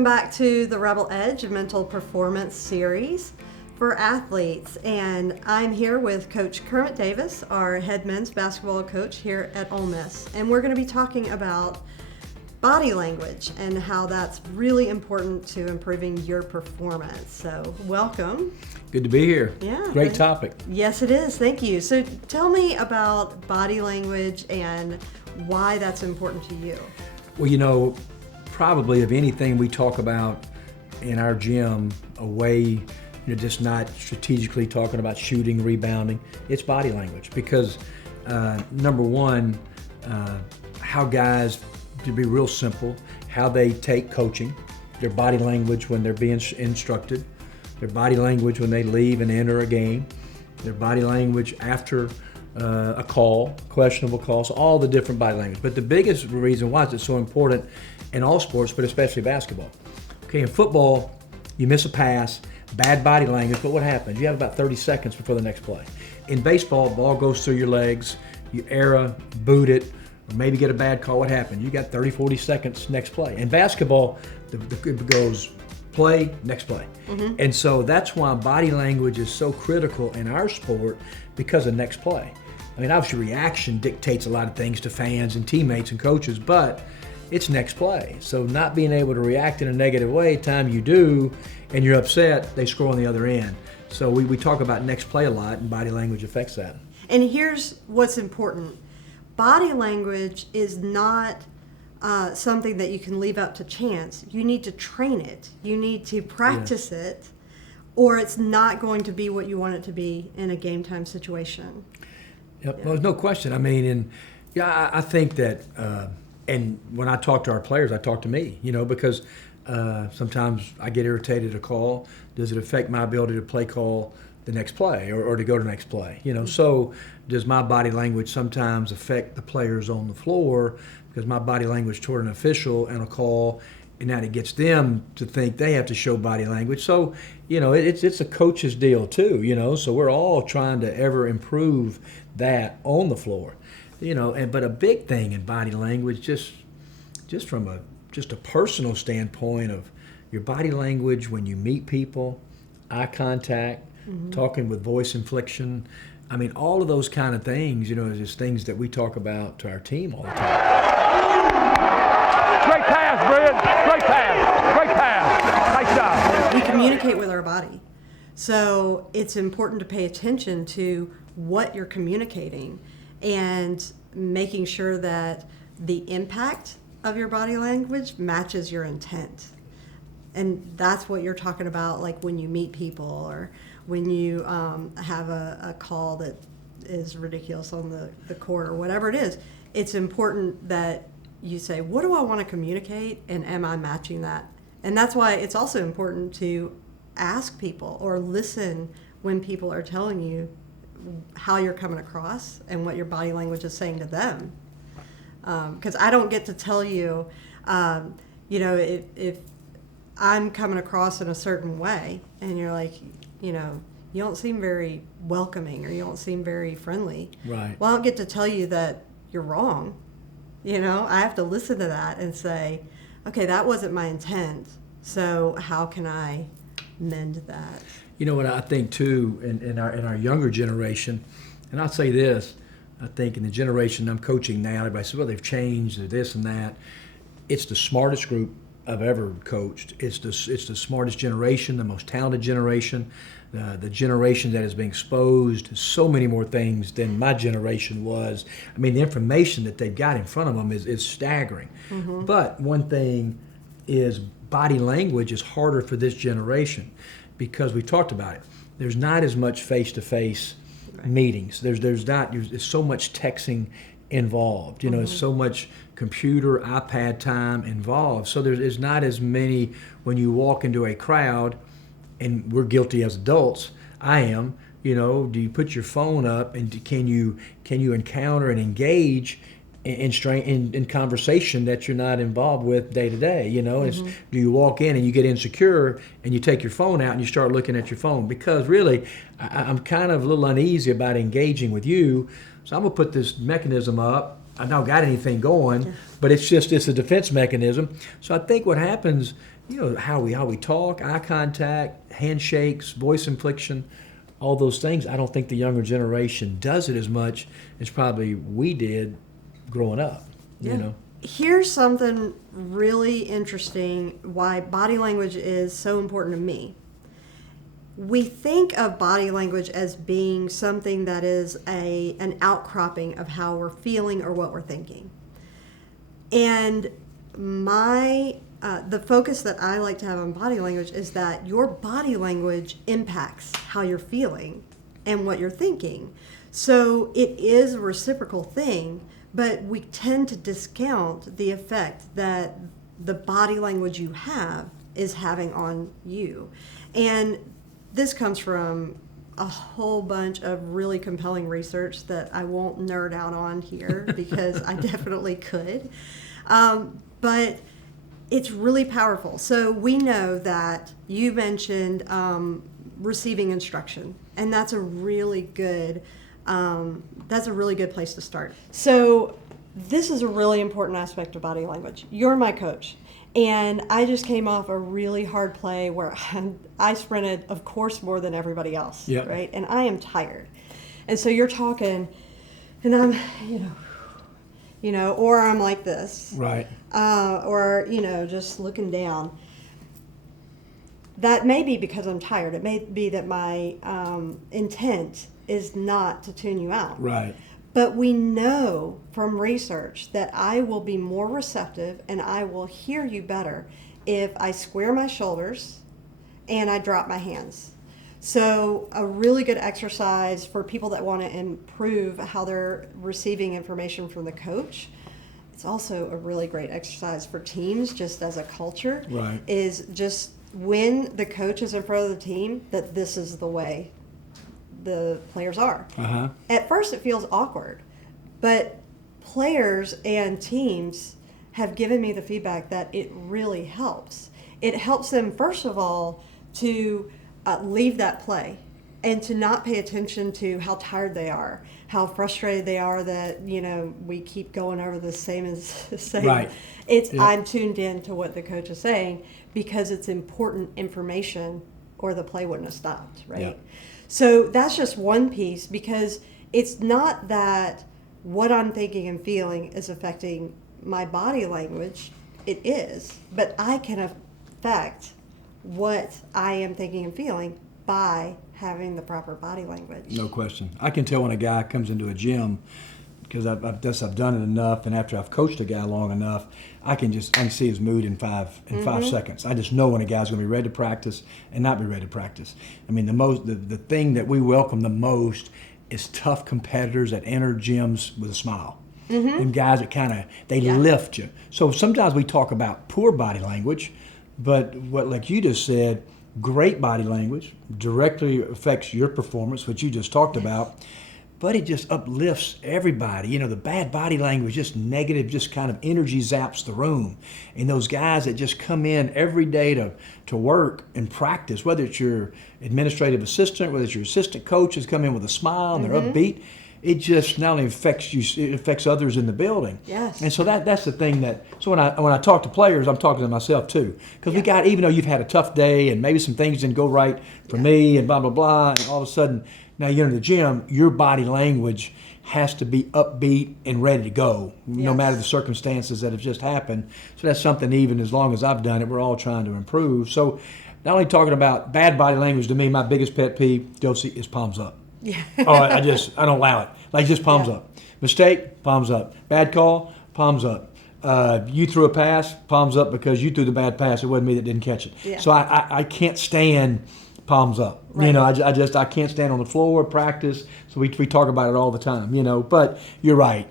Welcome back to the Rebel Edge Mental Performance Series for athletes. And I'm here with Coach Kermit Davis, our head men's basketball coach here at Ole Miss. And we're going to be talking about body language and how that's really important to improving your performance. So welcome. Good to be here. Yeah. Great topic. Yes, it is. Thank you. So tell me about body language and why that's important to you. Well, probably of anything we talk about in our gym, away, just not strategically talking about shooting, rebounding, it's body language. Because number one, how guys, to be real simple, how they take coaching, their body language when they're being instructed, their body language when they leave and enter a game, their body language after a call, questionable calls, all the different body language. But the biggest reason why is it's so important in all sports, but especially basketball. Okay, in football, you miss a pass, bad body language, but what happens? You have about 30 seconds before the next play. In baseball, the ball goes through your legs, you boot it, or maybe get a bad call. What happened? You got 30, 40 seconds, next play. In basketball, it goes play, next play. Mm-hmm. And so that's why body language is so critical in our sport, because of next play. I mean, obviously reaction dictates a lot of things to fans and teammates and coaches, but it's next play. So not being able to react in a negative way, time you do, and you're upset, they score on the other end. So we talk about next play a lot, and body language affects that. And here's what's important. Body language is not something that you can leave up to chance. You need to train it. You need to practice it, or it's not going to be what you want it to be in a game time situation. Yep. Well, there's no question. I mean, I think that, and when I talk to our players, I talk to me, because sometimes I get irritated at a call. Does it affect my ability to play call the next play or to go to the next play? So does my body language sometimes affect the players on the floor, because my body language toward an official and a call, and that it gets them to think they have to show body language. So, it's a coach's deal too, so we're all trying to ever improve that on the floor, but a big thing in body language, just from a personal standpoint of your body language when you meet people, eye contact, mm-hmm. talking with voice inflection. I mean, all of those kind of things, is just things that we talk about to our team all the time. Great pass, Brad. Great pass. Great pass. Nice job. We communicate with our body. So it's important to pay attention to what you're communicating and making sure that the impact of your body language matches your intent. And that's what you're talking about, like when you meet people or when you have a call that is ridiculous on the court or whatever it is. It's important that you say, what do I want to communicate, and am I matching that? And that's why it's also important to ask people or listen when people are telling you how you're coming across and what your body language is saying to them. Because I don't get to tell you, if I'm coming across in a certain way and you're like, you don't seem very welcoming or you don't seem very friendly. Right. Well, I don't get to tell you that you're wrong. I have to listen to that and say, okay, that wasn't my intent. So how can I mend that? What I think too, in our younger generation, and I'll say this, I think in the generation I'm coaching now, everybody says, well, they've changed, they're this and that. It's the smartest group I've ever coached. It's the smartest generation, the most talented generation, the generation that is being exposed to so many more things than my generation was. I mean, the information that they've got in front of them is staggering. Mm-hmm. But one thing is body language is harder for this generation because we talked about it. There's not as much face-to-face meetings. There's so much texting involved. Mm-hmm. There's so much computer, iPad time involved. So there's not as many when you walk into a crowd, and we're guilty as adults. I am. Do you put your phone up and can you encounter and engage in conversation that you're not involved with day to day? Mm-hmm. Do you walk in and you get insecure and you take your phone out and you start looking at your phone? Because really, I'm kind of a little uneasy about engaging with you, so I'm gonna put this mechanism up. I don't got anything going, but it's a defense mechanism. So I think what happens how we talk, eye contact, handshakes, voice inflection, all those things. I don't think the younger generation does it as much as probably we did growing up. You know. Here's something really interesting why body language is so important to me. We think of body language as being something that is an outcropping of how we're feeling or what we're thinking. And the focus that I like to have on body language is that your body language impacts how you're feeling and what you're thinking. So it is a reciprocal thing, but we tend to discount the effect that the body language you have is having on you. And this comes from a whole bunch of really compelling research that I won't nerd out on here because I definitely could. But it's really powerful. So we know that you mentioned receiving instruction, and that's a really good place to start. So this is a really important aspect of body language. You're my coach, and I just came off a really hard play where I sprinted, of course, more than everybody else, right? And I am tired. And so you're talking, and I'm, or I'm like this. Right. Or, just looking down. That may be because I'm tired. It may be that my intent is not to tune you out. Right. But we know from research that I will be more receptive and I will hear you better if I square my shoulders and I drop my hands. So a really good exercise for people that want to improve how they're receiving information from the coach. It's also a really great exercise for teams, just as a culture, right, is just when the coach is in front of the team, that this is the way the players are. Uh-huh. At first it feels awkward, but players and teams have given me the feedback that it really helps. It helps them, first of all, to leave that play and to not pay attention to how tired they are, how frustrated they are that, we keep going over the same. Right. I'm tuned in to what the coach is saying because it's important information or the play wouldn't have stopped, right? Yep. So that's just one piece, because it's not that what I'm thinking and feeling is affecting my body language. It is, but I can affect what I am thinking and feeling by having the proper body language. No question. I can tell when a guy comes into a gym, because I've done it enough, and after I've coached a guy long enough, I can see his mood in 5 seconds. I just know when a guy's going to be ready to practice and not be ready to practice. I mean, the thing that we welcome the most is tough competitors that enter gyms with a smile. Mm-hmm. And guys that lift you. So sometimes we talk about poor body language, but what, like you just said, great body language directly affects your performance, which you just talked about. But it just uplifts everybody. The bad body language, just negative, just kind of energy zaps the room. And those guys that just come in every day to work and practice, whether it's your administrative assistant, whether it's your assistant coach, has come in with a smile and they're upbeat, it just not only affects you, it affects others in the building. Yes. And so that's the thing so when I talk to players, I'm talking to myself too. Because even though you've had a tough day and maybe some things didn't go right for me and blah, blah, blah, and all of a sudden, now you're in the gym, your body language has to be upbeat and ready to go, no matter the circumstances that have just happened. So that's something, even as long as I've done it, we're all trying to improve. So not only talking about bad body language, to me, my biggest pet peeve, Josie, is palms up. Yeah. I don't allow it. Like, just palms up. Mistake, palms up. Bad call, palms up. You threw a pass, palms up because you threw the bad pass. It wasn't me that didn't catch it. Yeah. So I can't stand palms up. Right. I can't stand on the floor, practice. So we talk about it all the time, But you're right.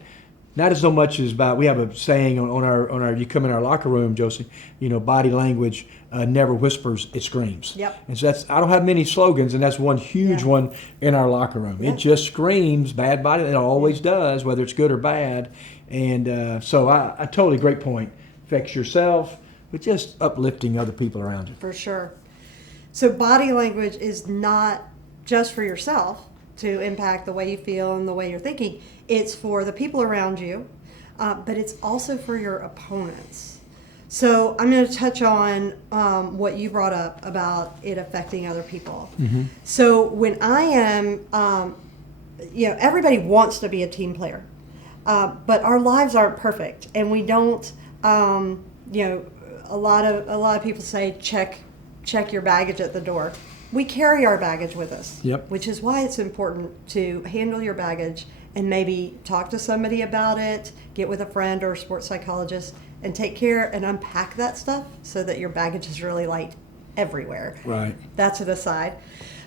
Not as so much as about, we have a saying on our you come in our locker room, Josie, body language never whispers, it screams. Yep. And so I don't have many slogans, and that's one huge one in our locker room. It just screams bad body. It always does, whether it's good or bad. And so I totally, great point. Affects yourself, but just uplifting other people around you. For sure. So body language is not just for yourself to impact the way you feel and the way you're thinking. It's for the people around you, but it's also for your opponents. So I'm going to touch on what you brought up about it affecting other people. So when I am, everybody wants to be a team player, but our lives aren't perfect, and we don't. A lot of people say check your baggage at the door. We carry our baggage with us, which is why it's important to handle your baggage and maybe talk to somebody about it, get with a friend or a sports psychologist, and take care and unpack that stuff so that your baggage is really light everywhere. Right. That's an aside.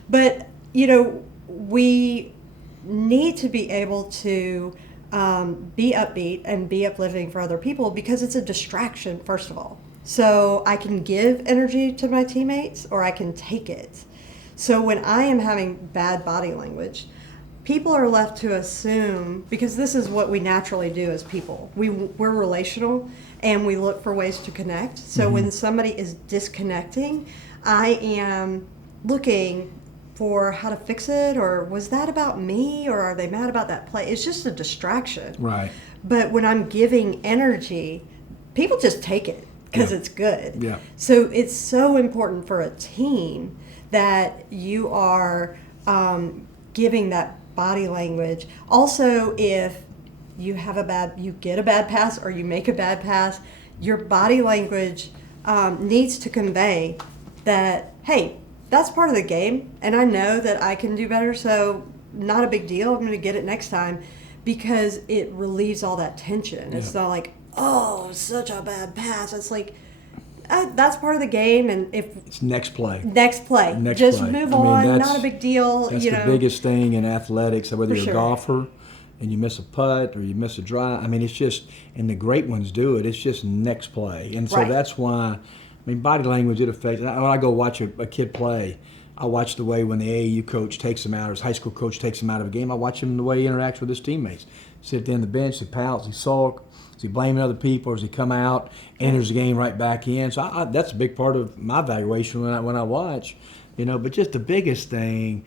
But, we need to be able to be upbeat and be uplifting for other people because it's a distraction, first of all. So I can give energy to my teammates or I can take it. So when I am having bad body language, people are left to assume, because this is what we naturally do as people. We're relational and we look for ways to connect. So when somebody is disconnecting, I am looking for how to fix it, or was that about me, or are they mad about that play? It's just a distraction. Right. But when I'm giving energy, people just take it because it's good. Yeah. So it's so important for a team that you are giving that body language. Also, if you get a bad pass or you make a bad pass, your body language needs to convey that, hey, that's part of the game, and I know that I can do better, so not a big deal. I'm going to get it next time, because it relieves all that tension. It's not like, oh, such a bad pass. It's like, that's part of the game, and if it's next play. Just move on. Not a big deal. That's the biggest thing in athletics. Whether you're a sure. golfer and you miss a putt or you miss a drive, it's just, and the great ones do it. It's just next play, and so that's why. Body language, it affects. When I go watch a kid play, I watch the way when the AAU coach takes him out, or his high school coach takes him out of a game. I watch him the way he interacts with his teteammates. Sit there on the bench, he pouts, he sulk, is he blaming other people, or does he come out, enters the game right back in? So that's a big part of my evaluation when I watch. But just the biggest thing,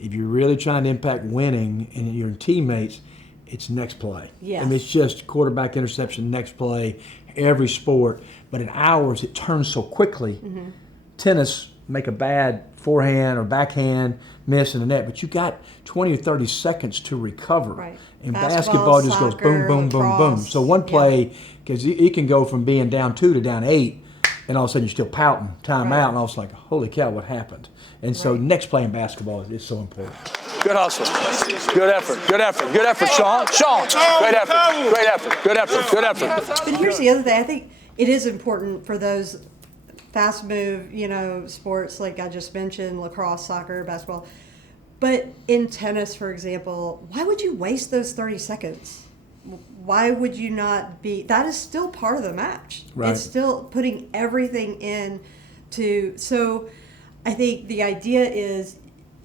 if you're really trying to impact winning and your teammates, it's next play. Yes. It's just quarterback interception, next play, every sport. But in ours, it turns so quickly. Tennis, make a bad forehand or backhand, miss in the net, but you got 20 or 30 seconds to recover. Right. And basketball just goes boom, boom, boom, boom. So one play, because it can go from being down 2 to down 8, and all of a sudden you're still pouting, time out, and I was like, holy cow, what happened? And so next play in basketball is so important. Good hustle. Good effort. Good effort. Good effort, Sean. Great effort. Great effort. Good effort. Good effort. But here's the other thing. I think it is important for those fast move, sports like I just mentioned, lacrosse, soccer, basketball. But in tennis, for example, why would you waste those 30 seconds? Why would you not that is still part of the match. Right. It's still putting everything in so I think the idea is,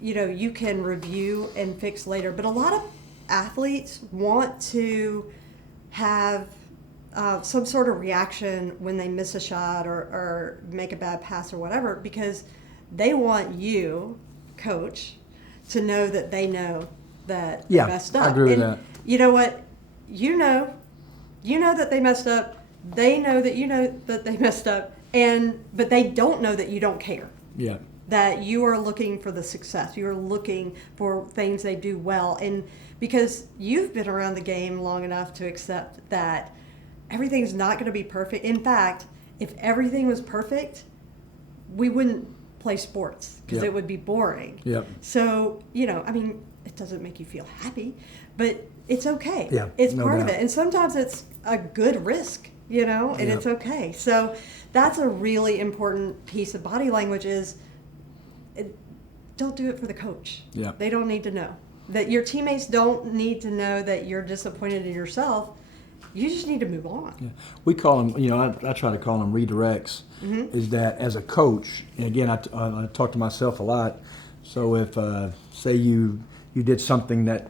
you can review and fix later, but a lot of athletes want to have some sort of reaction when they miss a shot or make a bad pass or whatever, because they want you, coach, to know that they know that they messed up. I agree with that. You know what? You know that they messed up. They know that you know that they messed up, but they don't know that you don't care. Yeah. That you are looking for the success. You are looking for things they do well, and because you've been around the game long enough to accept that everything's not going to be perfect. In fact, if everything was perfect, we wouldn't play sports because it would be boring. Yep. So, it doesn't make you feel happy, but it's okay. Yeah, it's no part doubt. of it. And sometimes it's a good risk, and it's okay. So that's a really important piece of body language is don't do it for the coach. Yeah. They don't need to know. That your teammates don't need to know that you're disappointed in yourself. You just need to move on. Yeah. We call them, I try to call them redirects, is that as a coach, and again, I talk to myself a lot, so if, say you did something that,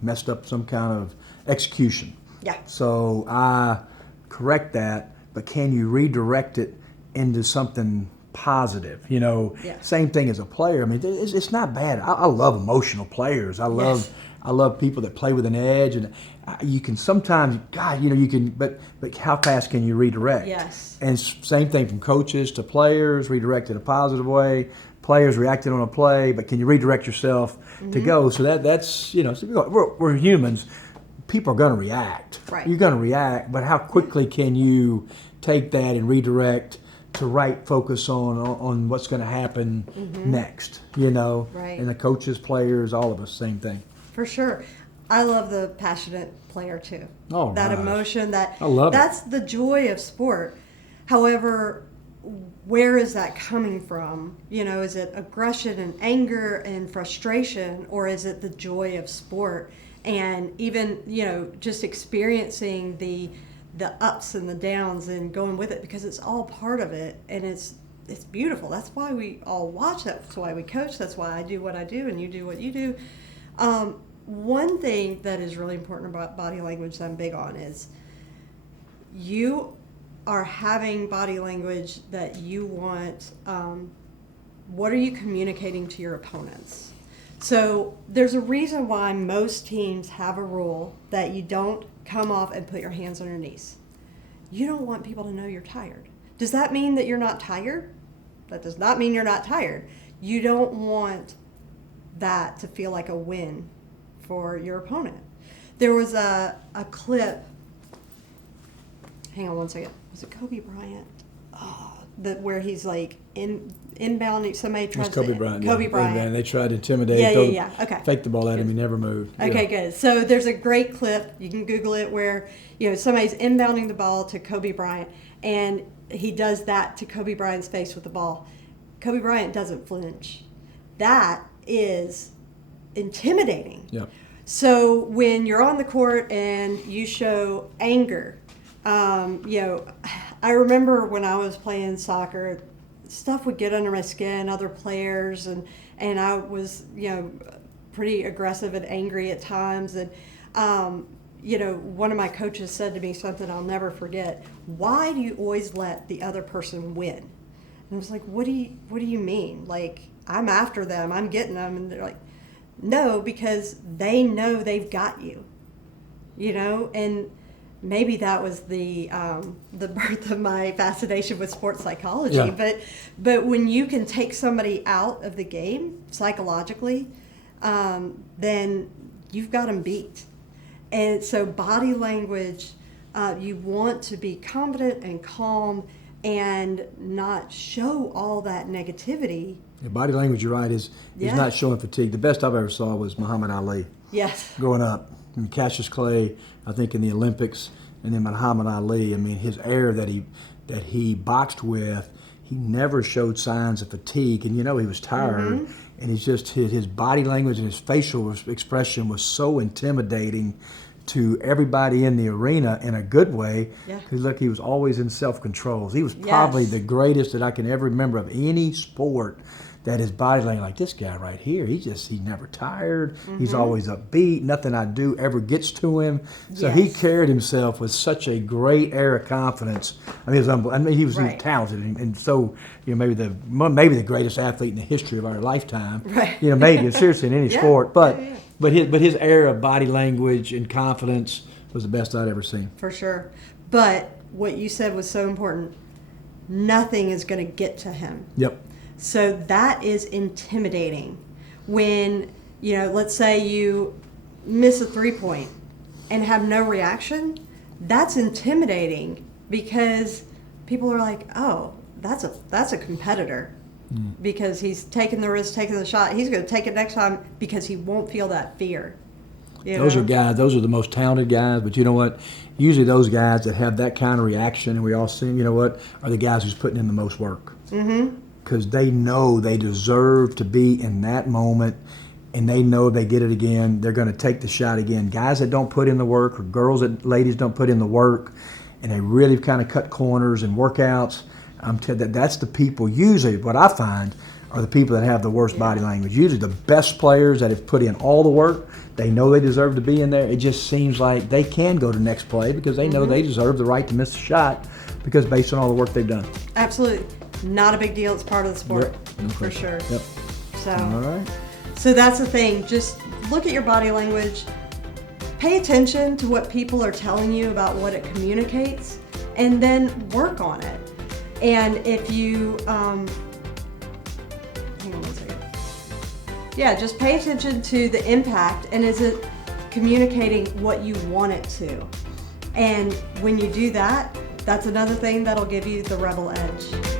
messed up some kind of execution. Yeah. So I correct that, but can you redirect it into something positive? Yeah. Same thing as a player. It's not bad. I love emotional players. I love I love people that play with an edge, and you can sometimes, God, you can, but how fast can you redirect? Yes. And same thing from coaches to players, redirect in a positive way. Players reacting on a play, but can you redirect yourself to go? So that's so we're humans. People are going to react. Right. You're going to react, but how quickly can you take that and redirect to focus on what's going to happen next? Right. And the coaches, players, all of us, same thing. For sure. I love the passionate player too. Oh, that gosh. emotion, I love that's the joy of sport. However, where is that coming from? Is it aggression and anger and frustration, or is it the joy of sport? And even, just experiencing the ups and the downs and going with it, because it's all part of it, and it's beautiful. That's why we all watch. That's why we coach. That's why I do what I do and you do what you do. One thing that is really important about body language that I'm big on is you are having body language that you want. What are you communicating to your opponents? So there's a reason why most teams have a rule that you don't come off and put your hands on your knees. You don't want people to know you're tired. Does that mean that you're not tired? That does not mean you're not tired. You don't want that to feel like a win for your opponent. There was a clip, hang on one second, was it Kobe Bryant? Where he's like inbounding, somebody tries Kobe to Bryant. Kobe Bryant. And they tried to intimidate. Yeah. Okay. Fake the ball at him. He never moved. Okay, good. So there's a great clip. You can Google it where somebody's inbounding the ball to Kobe Bryant, and he does that to Kobe Bryant's face with the ball. Kobe Bryant doesn't flinch. That is intimidating. Yep. So when you're on the court and you show anger, I remember when I was playing soccer, stuff would get under my skin, other players, and I was, pretty aggressive and angry at times. And, one of my coaches said to me something I'll never forget. Why do you always let the other person win? And I was like, what do you mean? Like, I'm after them, I'm getting them. And they're like, no, because they know they've got you, and maybe that was the birth of my fascination with sports psychology. Yeah. But when you can take somebody out of the game psychologically, then you've got them beat. And so body language, you want to be confident and calm and not show all that negativity. Yeah, body language, you're right, is not showing fatigue. The best I've ever saw was Muhammad Ali. Yes. Growing up, and Cassius Clay, I think in the Olympics, and then Muhammad Ali. I mean, his air that he boxed with, he never showed signs of fatigue, and he was tired. And he's just his body language and his facial expression was so intimidating to everybody in the arena in a good way. Yeah. Because look, he was always in self-control. He was probably the greatest that I can ever remember of any sport. That his body language, like this guy right here, he's never tired. He's always upbeat. Nothing I do ever gets to him. So he carried himself with such a great air of confidence. I mean, he was talented, and so maybe the greatest athlete in the history of our lifetime. Right. Maybe seriously in any sport. But Yeah. his air of body language and confidence was the best I'd ever seen. For sure. But what you said was so important. Nothing is going to get to him. Yep. So that is intimidating. When, let's say you miss a 3-point and have no reaction, that's intimidating because people are like, oh, that's a competitor. Because he's taking the risk, taking the shot. He's going to take it next time because he won't feel that fear. Those are guys, those are the most talented guys, but you know what? Usually those guys that have that kind of reaction, and we all see, are the guys who's putting in the most work. Because they know they deserve to be in that moment, and they know if they get it again, they're going to take the shot again. Guys that don't put in the work, or ladies don't put in the work, and they really kind of cut corners and workouts, that's the people, usually what I find, are the people that have the worst body language. Usually the best players that have put in all the work, they know they deserve to be in there. It just seems like they can go to the next play because they know they deserve the right to miss a shot because based on all the work they've done. Absolutely. Not a big deal. It's part of the sport. No for sure. Yep. So, All right. So that's the thing. Just, look at your body language, pay attention to what people are telling you about what it communicates, and then work on it. And if you, hang on one second. Yeah, just pay attention to the impact, and is it communicating what you want it to? And when you do that, that's another thing that'll give you the rebel edge.